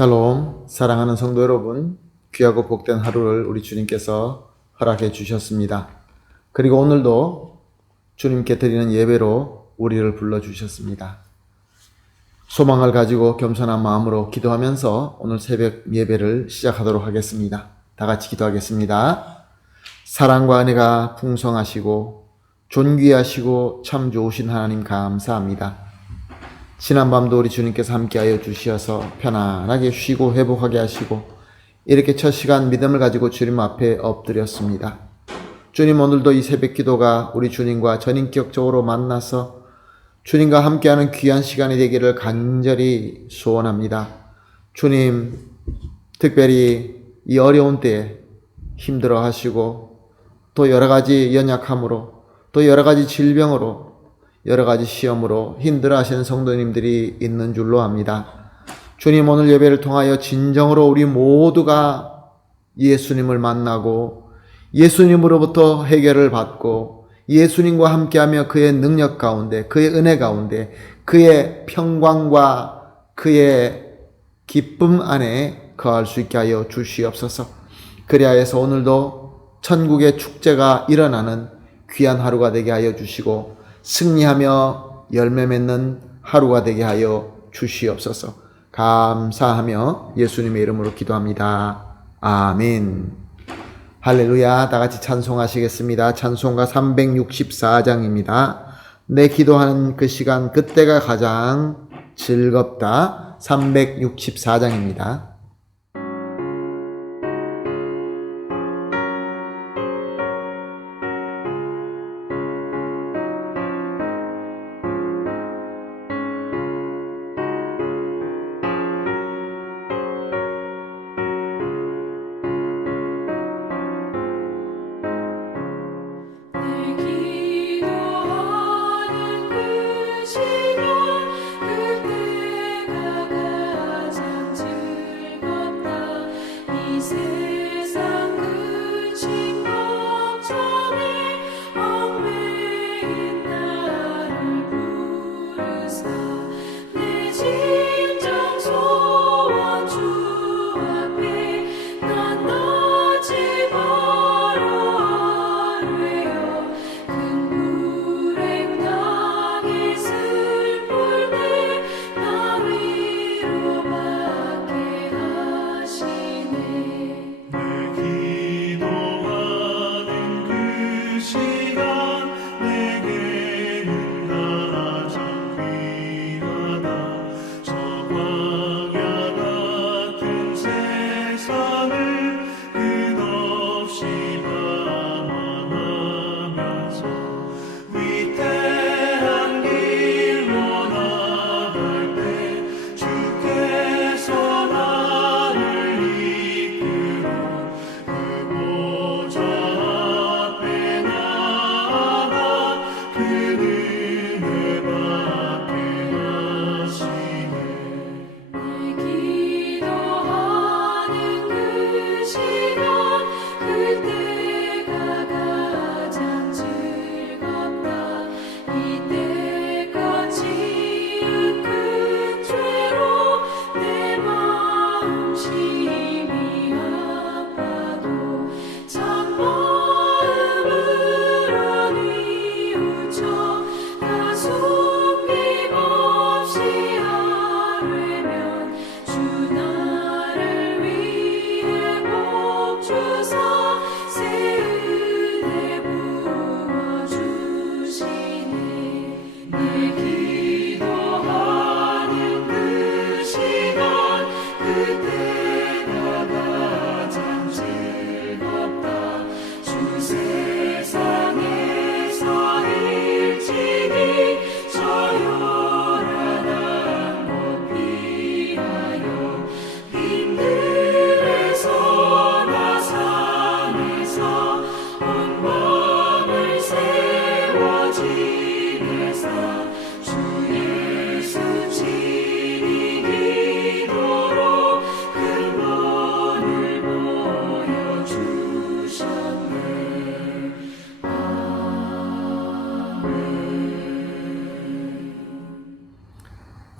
샬롬, 사랑하는 성도 여러분, 귀하고 복된 하루를 우리 주님께서 허락해 주셨습니다. 그리고 오늘도 주님께 드리는 예배로 우리를 불러주셨습니다. 소망을 가지고 겸손한 마음으로 기도하면서 오늘 새벽 예배를 시작하도록 하겠습니다. 다 같이 기도하겠습니다. 사랑과 은혜가 풍성하시고 존귀하시고 참 좋으신 하나님 감사합니다. 지난밤도 우리 주님께서 함께하여 주시어서 편안하게 쉬고 회복하게 하시고 이렇게 첫 시간 믿음을 가지고 주님 앞에 엎드렸습니다. 주님, 오늘도 이 새벽 기도가 우리 주님과 전인격적으로 만나서 주님과 함께하는 귀한 시간이 되기를 간절히 소원합니다. 주님, 특별히 이 어려운 때에 힘들어 하시고 또 여러 가지 연약함으로 또 여러 가지 질병으로 여러 가지 시험으로 힘들어 하시는 성도님들이 있는 줄로 압니다. 주님, 오늘 예배를 통하여 진정으로 우리 모두가 예수님을 만나고 예수님으로부터 해결을 받고 예수님과 함께하며 그의 능력 가운데, 그의 은혜 가운데, 그의 평강과 그의 기쁨 안에 거할 수 있게 하여 주시옵소서. 그리하여서 오늘도 천국의 축제가 일어나는 귀한 하루가 되게 하여 주시고 승리하며 열매 맺는 하루가 되게 하여 주시옵소서. 감사하며 예수님의 이름으로 기도합니다. 아멘. 할렐루야. 다 같이 찬송하시겠습니다. 찬송가 364장입니다. 내 기도하는 그 시간 그때가 가장 즐겁다. 364장입니다.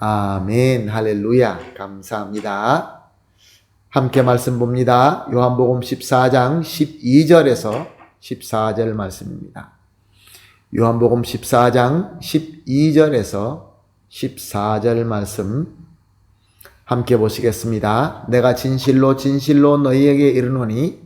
아멘. 할렐루야. 감사합니다. 함께 말씀 봅니다. 요한복음 14장 12절에서 14절 말씀입니다. 요한복음 14장 12절에서 14절 말씀 함께 보시겠습니다. 내가 진실로 진실로 너희에게 이르노니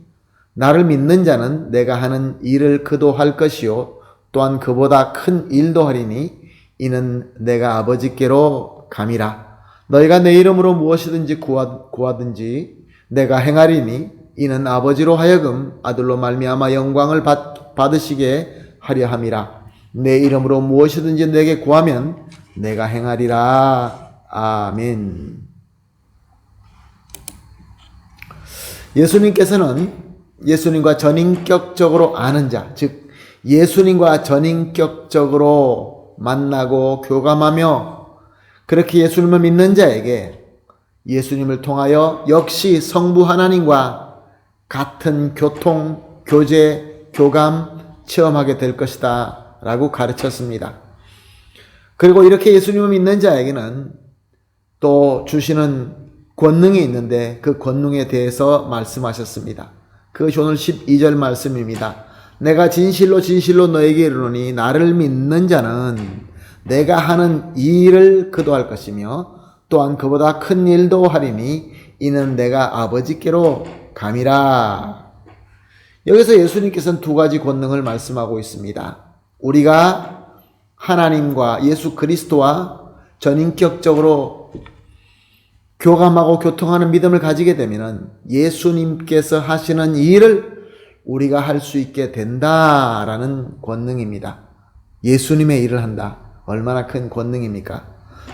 나를 믿는 자는 내가 하는 일을 그도 할 것이요 또한 그보다 큰 일도 하리니 이는 내가 아버지께로 감이라. 너희가 내 이름으로 무엇이든지 구하든지 내가 행하리니 이는 아버지로 하여금 아들로 말미암아 영광을 받으시게 하려 함이라. 내 이름으로 무엇이든지 내게 구하면 내가 행하리라. 아멘. 예수님께서는 예수님과 전인격적으로 아는 자, 즉 예수님과 전인격적으로 만나고 교감하며 그렇게 예수님을 믿는 자에게 예수님을 통하여 역시 성부 하나님과 같은 교통, 교제, 교감 체험하게 될 것이다 라고 가르쳤습니다. 그리고 이렇게 예수님을 믿는 자에게는 또 주시는 권능이 있는데 그 권능에 대해서 말씀하셨습니다. 그것이 오늘 12절 말씀입니다. 내가 진실로 진실로 너에게 이르노니 나를 믿는 자는 내가 하는 일을 그도 할 것이며 또한 그보다 큰 일도 하리니 이는 내가 아버지께로 감이라. 여기서 예수님께서는 두 가지 권능을 말씀하고 있습니다. 우리가 하나님과 예수 그리스도와 전인격적으로 교감하고 교통하는 믿음을 가지게 되면 예수님께서 하시는 일을 우리가 할 수 있게 된다라는 권능입니다. 예수님의 일을 한다. 얼마나 큰 권능입니까?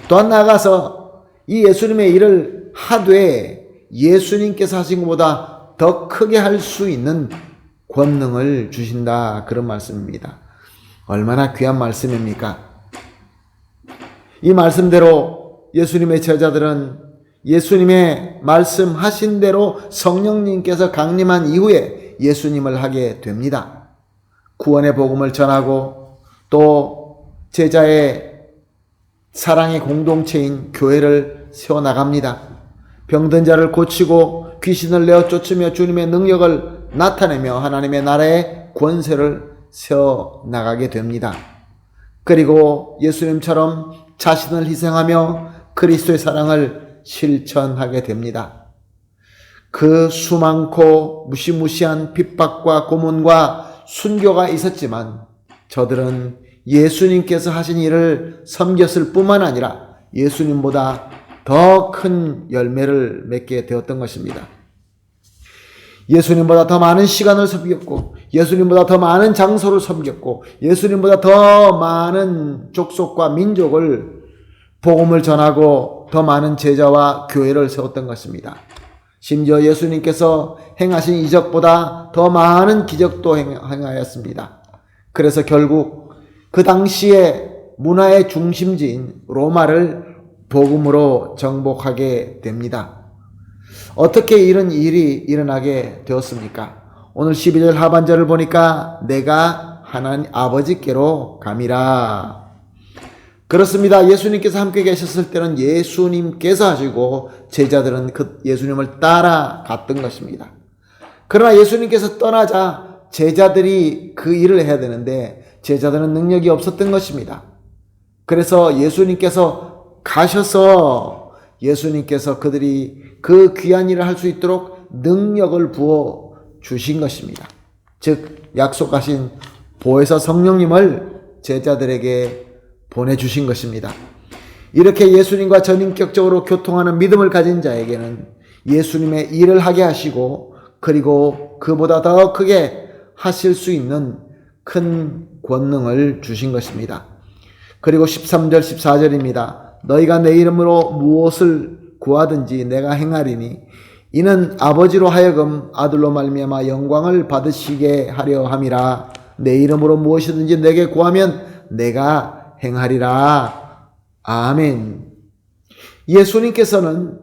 또한 나아가서 이 예수님의 일을 하되 예수님께서 하신 것보다 더 크게 할 수 있는 권능을 주신다. 그런 말씀입니다. 얼마나 귀한 말씀입니까? 이 말씀대로 예수님의 제자들은 예수님의 말씀하신 대로 성령님께서 강림한 이후에 예수님을 하게 됩니다. 구원의 복음을 전하고 또 제자의 사랑의 공동체인 교회를 세워나갑니다. 병든 자를 고치고 귀신을 내어 쫓으며 주님의 능력을 나타내며 하나님의 나라의 권세를 세워나가게 됩니다. 그리고 예수님처럼 자신을 희생하며 그리스도의 사랑을 실천하게 됩니다. 그 수많고 무시무시한 핍박과 고문과 순교가 있었지만 저들은 예수님께서 하신 일을 섬겼을 뿐만 아니라 예수님보다 더 큰 열매를 맺게 되었던 것입니다. 예수님보다 더 많은 시간을 섬겼고 예수님보다 더 많은 장소를 섬겼고 예수님보다 더 많은 족속과 민족을 복음을 전하고 더 많은 제자와 교회를 세웠던 것입니다. 심지어 예수님께서 행하신 이적보다 더 많은 기적도 행하였습니다. 그래서 결국 그 당시의 문화의 중심지인 로마를 복음으로 정복하게 됩니다. 어떻게 이런 일이 일어나게 되었습니까? 오늘 12절 하반절을 보니까 내가 하나님 아버지께로 감이라. 그렇습니다. 예수님께서 함께 계셨을 때는 예수님께서 하시고 제자들은 그 예수님을 따라갔던 것입니다. 그러나 예수님께서 떠나자 제자들이 그 일을 해야 되는데 제자들은 능력이 없었던 것입니다. 그래서 예수님께서 가셔서 예수님께서 그들이 그 귀한 일을 할 수 있도록 능력을 부어 주신 것입니다. 즉 약속하신 보혜사 성령님을 제자들에게 보내주신 것입니다. 이렇게 예수님과 전인격적으로 교통하는 믿음을 가진 자에게는 예수님의 일을 하게 하시고 그리고 그보다 더 크게 하실 수 있는 큰 권능을 주신 것입니다. 그리고 13절 14절입니다. 너희가 내 이름으로 무엇을 구하든지 내가 행하리니 이는 아버지로 하여금 아들로 말미암아 영광을 받으시게 하려 함이라. 내 이름으로 무엇이든지 내게 구하면 내가 행하리라. 아멘. 예수님께서는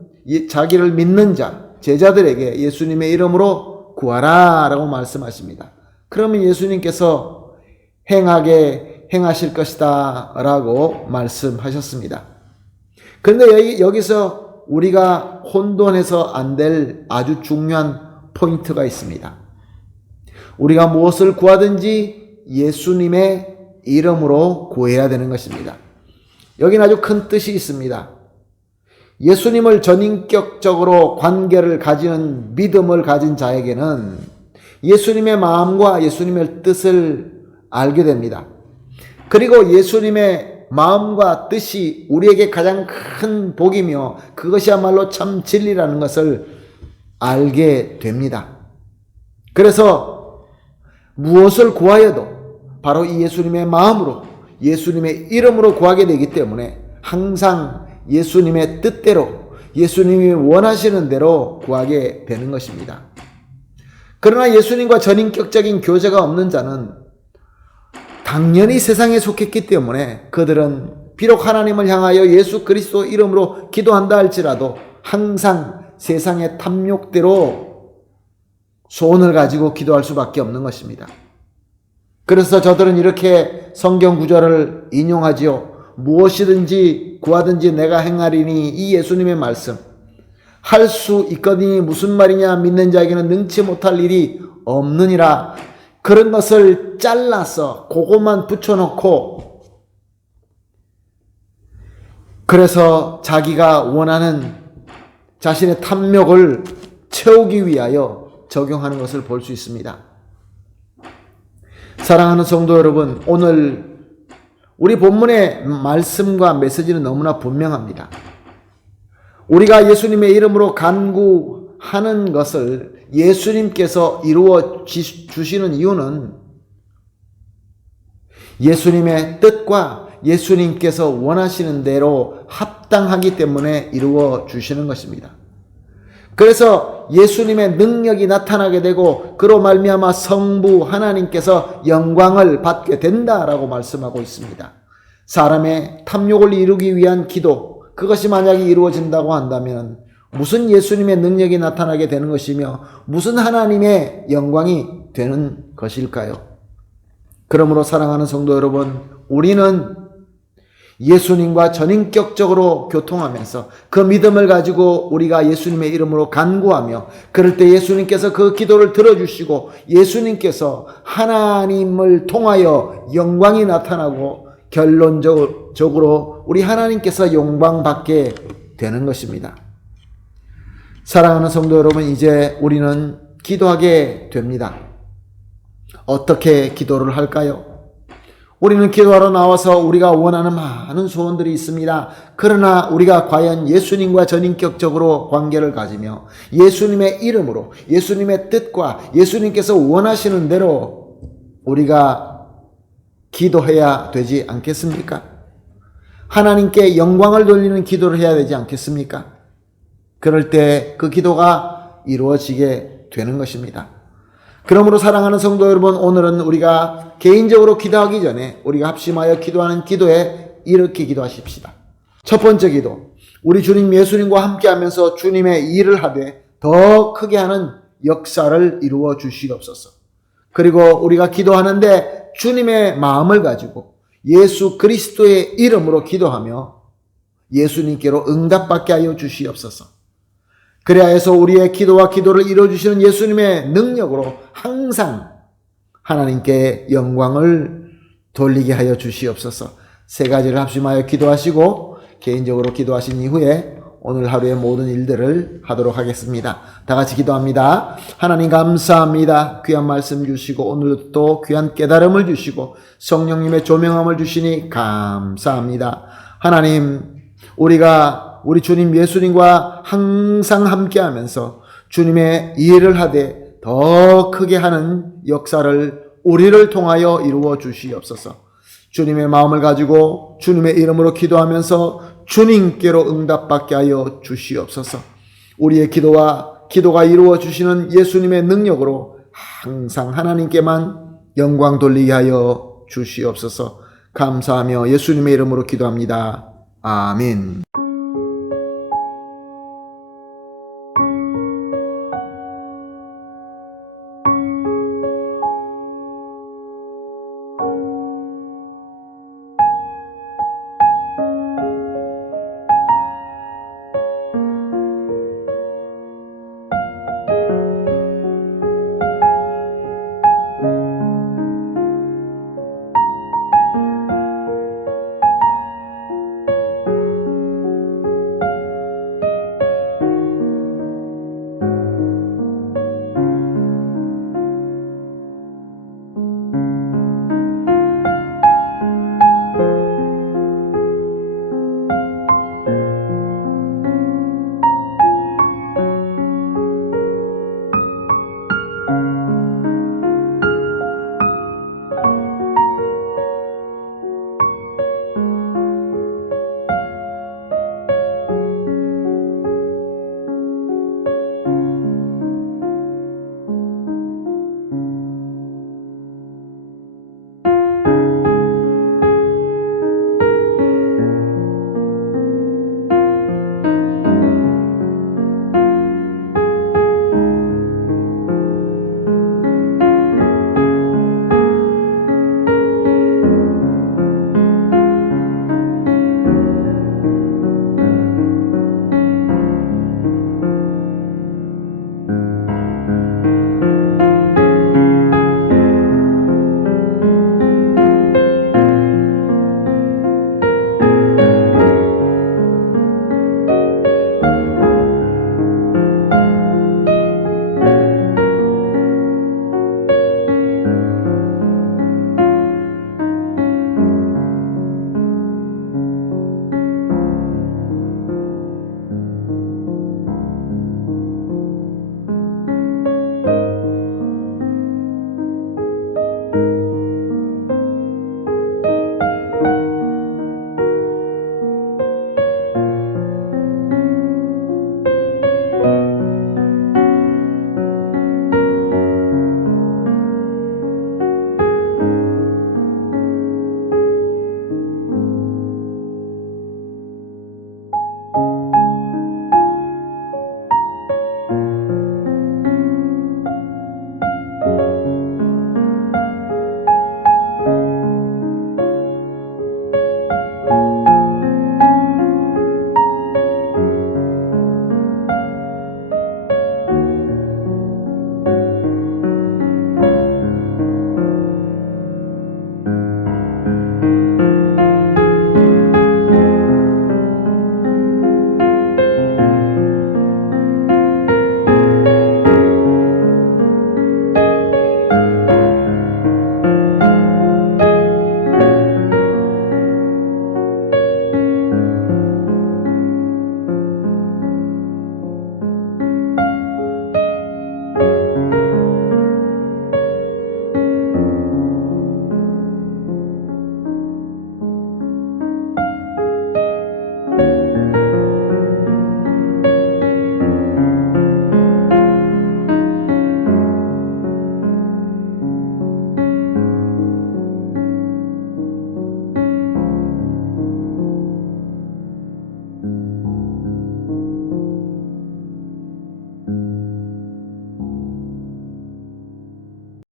자기를 믿는 자, 제자들에게 예수님의 이름으로 구하라 라고 말씀하십니다. 그러면 예수님께서 행하실 것이다 라고 말씀하셨습니다. 그런데 여기서 우리가 혼돈해서 안 될 아주 중요한 포인트가 있습니다. 우리가 무엇을 구하든지 예수님의 이름으로 구해야 되는 것입니다. 여기는 아주 큰 뜻이 있습니다. 예수님을 전인격적으로 관계를 가지는 믿음을 가진 자에게는 예수님의 마음과 예수님의 뜻을 알게 됩니다. 그리고 예수님의 마음과 뜻이 우리에게 가장 큰 복이며 그것이야말로 참 진리라는 것을 알게 됩니다. 그래서 무엇을 구하여도 바로 이 예수님의 마음으로 예수님의 이름으로 구하게 되기 때문에 항상 예수님의 뜻대로 예수님이 원하시는 대로 구하게 되는 것입니다. 그러나 예수님과 전인격적인 교제가 없는 자는 당연히 세상에 속했기 때문에 그들은 비록 하나님을 향하여 예수 그리스도 이름으로 기도한다 할지라도 항상 세상의 탐욕대로 소원을 가지고 기도할 수밖에 없는 것입니다. 그래서 저들은 이렇게 성경 구절을 인용하지요. 무엇이든지 구하든지 내가 행하리니, 이 예수님의 말씀 할 수 있거든요. 무슨 말이냐? 믿는 자에게는 능치 못할 일이 없느니라. 그런 것을 잘라서 그것만 붙여놓고 그래서 자기가 원하는 자신의 탐욕을 채우기 위하여 적용하는 것을 볼 수 있습니다. 사랑하는 성도 여러분, 오늘 우리 본문의 말씀과 메시지는 너무나 분명합니다. 우리가 예수님의 이름으로 간구하는 것을 예수님께서 이루어 주시는 이유는 예수님의 뜻과 예수님께서 원하시는 대로 합당하기 때문에 이루어 주시는 것입니다. 그래서 예수님의 능력이 나타나게 되고 그로 말미암아 성부 하나님께서 영광을 받게 된다라고 말씀하고 있습니다. 사람의 탐욕을 이루기 위한 기도, 그것이 만약에 이루어진다고 한다면 무슨 예수님의 능력이 나타나게 되는 것이며 무슨 하나님의 영광이 되는 것일까요? 그러므로 사랑하는 성도 여러분, 우리는 예수님과 전인격적으로 교통하면서 그 믿음을 가지고 우리가 예수님의 이름으로 간구하며 그럴 때 예수님께서 그 기도를 들어주시고 예수님께서 하나님을 통하여 영광이 나타나고 결론적으로 우리 하나님께서 영광받게 되는 것입니다. 사랑하는 성도 여러분, 이제 우리는 기도하게 됩니다. 어떻게 기도를 할까요? 우리는 기도하러 나와서 우리가 원하는 많은 소원들이 있습니다. 그러나 우리가 과연 예수님과 전인격적으로 관계를 가지며 예수님의 이름으로 예수님의 뜻과 예수님께서 원하시는 대로 우리가 기도해야 되지 않겠습니까? 하나님께 영광을 돌리는 기도를 해야 되지 않겠습니까? 그럴 때 그 기도가 이루어지게 되는 것입니다. 그러므로 사랑하는 성도 여러분, 오늘은 우리가 개인적으로 기도하기 전에 우리가 합심하여 기도하는 기도에 이렇게 기도하십시다. 첫 번째 기도, 우리 주님 예수님과 함께하면서 주님의 일을 하되 더 크게 하는 역사를 이루어 주시옵소서. 그리고 우리가 기도하는데 주님의 마음을 가지고 예수 그리스도의 이름으로 기도하며 예수님께로 응답받게 하여 주시옵소서. 그래야 해서 우리의 기도와 기도를 이루어주시는 예수님의 능력으로 항상 하나님께 영광을 돌리게 하여 주시옵소서. 세 가지를 합심하여 기도하시고 개인적으로 기도하신 이후에 오늘 하루의 모든 일들을 하도록 하겠습니다. 다 같이 기도합니다. 하나님 감사합니다. 귀한 말씀 주시고 오늘도 또 귀한 깨달음을 주시고 성령님의 조명함을 주시니 감사합니다. 하나님, 우리가 우리 주님 예수님과 항상 함께하면서 주님의 일을 하되 더 크게 하는 역사를 우리를 통하여 이루어 주시옵소서. 주님의 마음을 가지고 주님의 이름으로 기도하면서 주님께로 응답받게 하여 주시옵소서. 우리의 기도가 이루어 주시는 예수님의 능력으로 항상 하나님께만 영광 돌리게 하여 주시옵소서. 감사하며 예수님의 이름으로 기도합니다. 아멘.